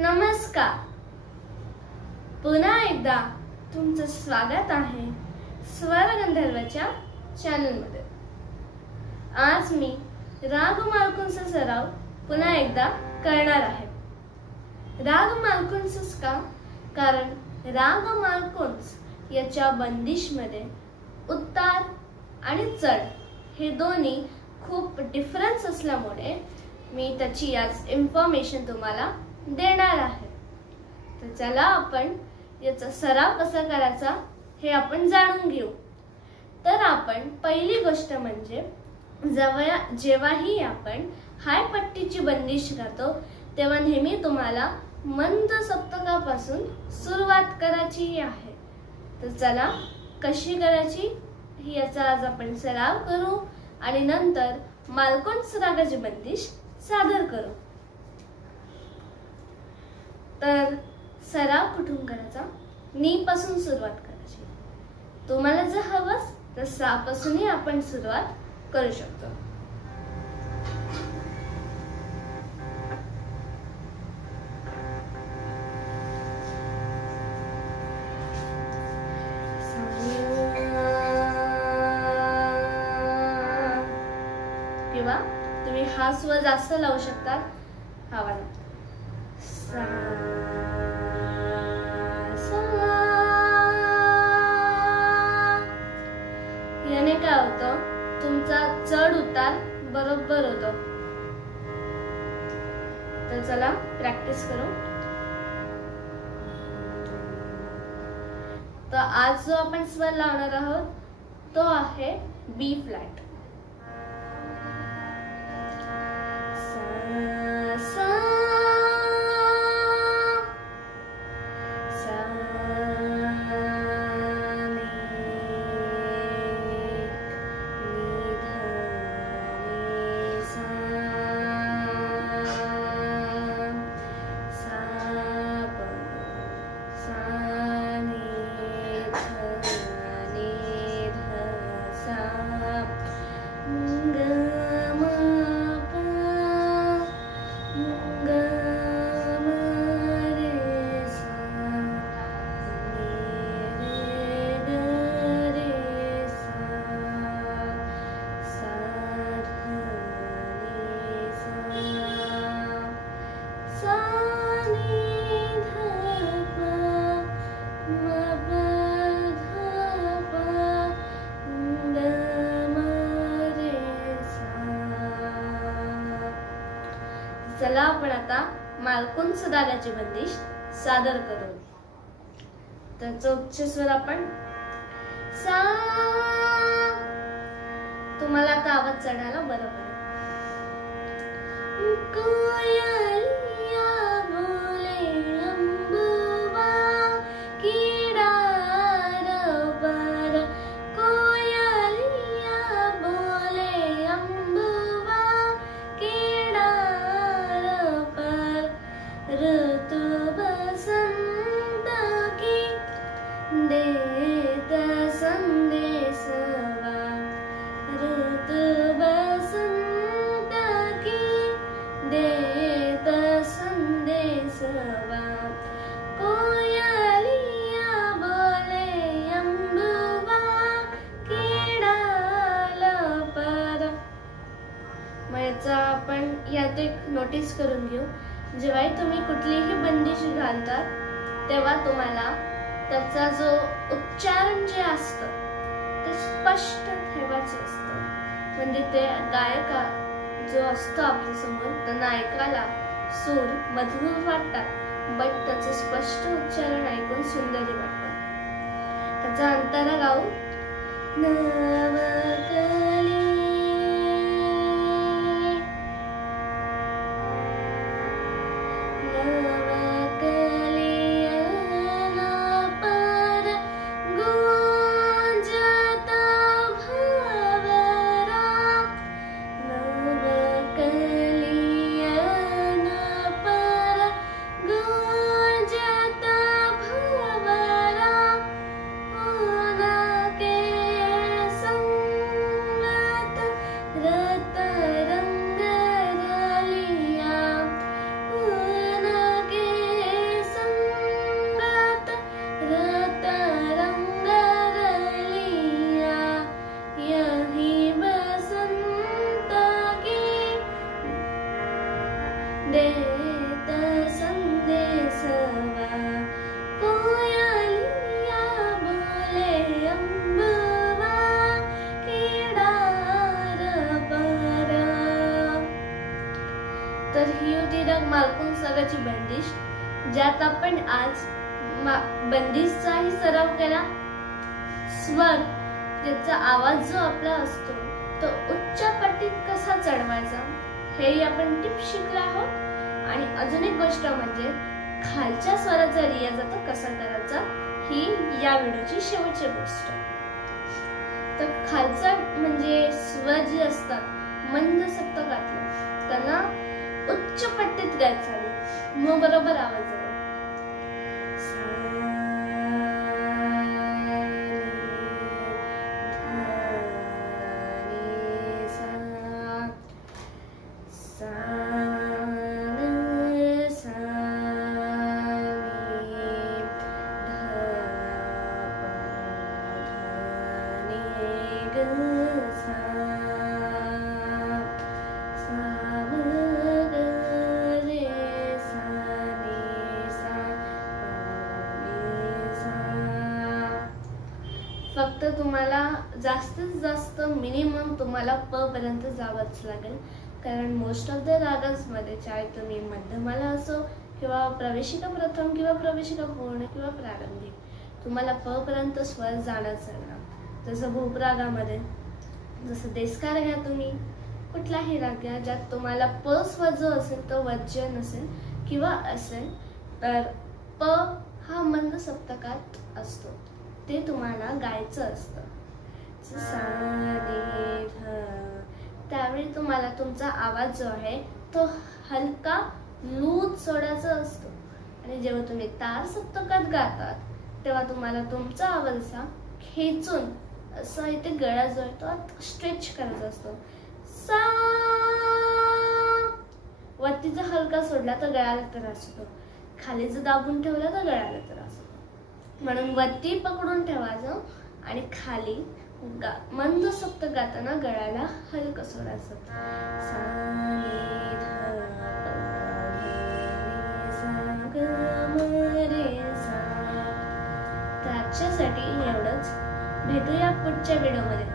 नमस्कार. पुन्हा एकदा तुमचं स्वागत आहे स्वर गंधर्वच्या चॅनलमध्ये. आज मी राग मालकुंस सराव पुन्हा एकदा करणार आहे. राग मालकुंस का? कारण राग मालकुंस याच्या बंदिशमध्ये उतार आणि चढ हे दोन्ही खूप डिफरन्स असल्यामुळे मी त्याची आज इन्फॉर्मेशन तुम्हाला देणार आहे. तर चला आपण याचा सराव कसा करायचा हे आपण जाणून घेऊ. तर आपण पहिली गोष्ट म्हणजे जेव्हाही आपण हाय पट्टीची बंदिश गातो तेव्हा नेहमी तुम्हाला मंद सप्तकापासून सुरुवात करायची आहे. तर चला कशी करायची याचा आज आपण सराव करू आणि नंतर मालकुंस रागाची बंदिश सादर करू. तर सराव कुठून करायचा? नी पासून सुरुवात करायची. तुम्हाला जर हवंच तर सा पासूनही आपण सुरुवात करू शकतो. किंवा तुम्ही हा स्वर जास्त लावू शकता. हा वाला याने काय होतं, तुमचा चढ उतार बरोबर होतो. तर चला प्रॅक्टिस करू. तर आज जो आपण स्वर लावणार आहोत तो आहे बी फ्लॅट. चला आपण आता मालकुंस रागाची बंदिश सादर करू. त्याचा उच्च स्वर आपण सा. तुम्हाला आता आवाज चढायला बरं पडेल. आपण यात एक नोटीस करून घेऊ. जेव्हा तुम्ही कुठलीही बंदिश घालता तेव्हा तुम्हाला त्याचा जो उच्चारण जे असतं ते स्पष्ट ठेवायचे असतं. म्हणजे ते गायका जो असतो आपल्या समोर त्यांना ऐकायला सूर मधुर वाटतात, बट त्याचं स्पष्ट उच्चारण ऐकून सुंदर वाटतं. त्याचा अंतरा गाऊ. स्वराची बंदिश, ज्यात आपण आज बंदिशचाही सराव केला. स्वर त्याचा आवाज जो आपला असतो तो उच्च पट्टीत कसा चढवायचा हेही आपण टिप शिकलो आहोत. आणि अजून एक गोष्ट म्हणजे खालच्या स्वराचा रियाज आता कसा करायचा ही या व्हिडिओची शेवटची गोष्ट. तर खालचा म्हणजे स्वर जे असतात मंद सप्तकातले त्यांना उच्च पट्टीत गायचा मग बरोबर आवाज येतो. फक्त तुम्हाला जास्तीत जास्त मिनिमम तुम्हाला प पर्यंत जावंच लागेल, कारण मोस्ट ऑफ द रागांमध्ये चाहे तुम्ही मध्यमाला असो किंवा प्रवेशिका प्रथम किंवा प्रवेशिका पूर्ण किंवा प्रारंभिक, तुम्हाला प पर्यंत स्वर जाणंच लागणार. जसं भूप रागामध्ये जसं देस्कार घ्या तुम्ही, कुठलाही राग घ्या ज्यात तुम्हाला प स्वर जो असेल तो वज्र नसेल किंवा असेल तर प हा मंद सप्तकात असतो, ते तुम्हाला गायचं असतं. त्यावेळी तुम्हाला तुमचा आवाज जो आहे तो हलका लूज सोडायचा असतो. आणि जेव्हा तुम्ही तार सप्तकात गातात तेव्हा तुम्हाला तुमचा आवाज असा खेचून असं इथे गळा जो आहे तो स्ट्रेच करायचा असतो. सा वरतीचा हलका सोडला तर गळ्याला त्रास होतो, खाली जर दाबून ठेवला तर गळ्याला त्रास होतो. म्हणून वरती पकडून ठेवायचं आणि खाली मंद सप्त गाताना गळ्याला हलकं सोडायचं. त्याच्यासाठी एवढंच. भेटूया पुढच्या व्हिडिओमध्ये.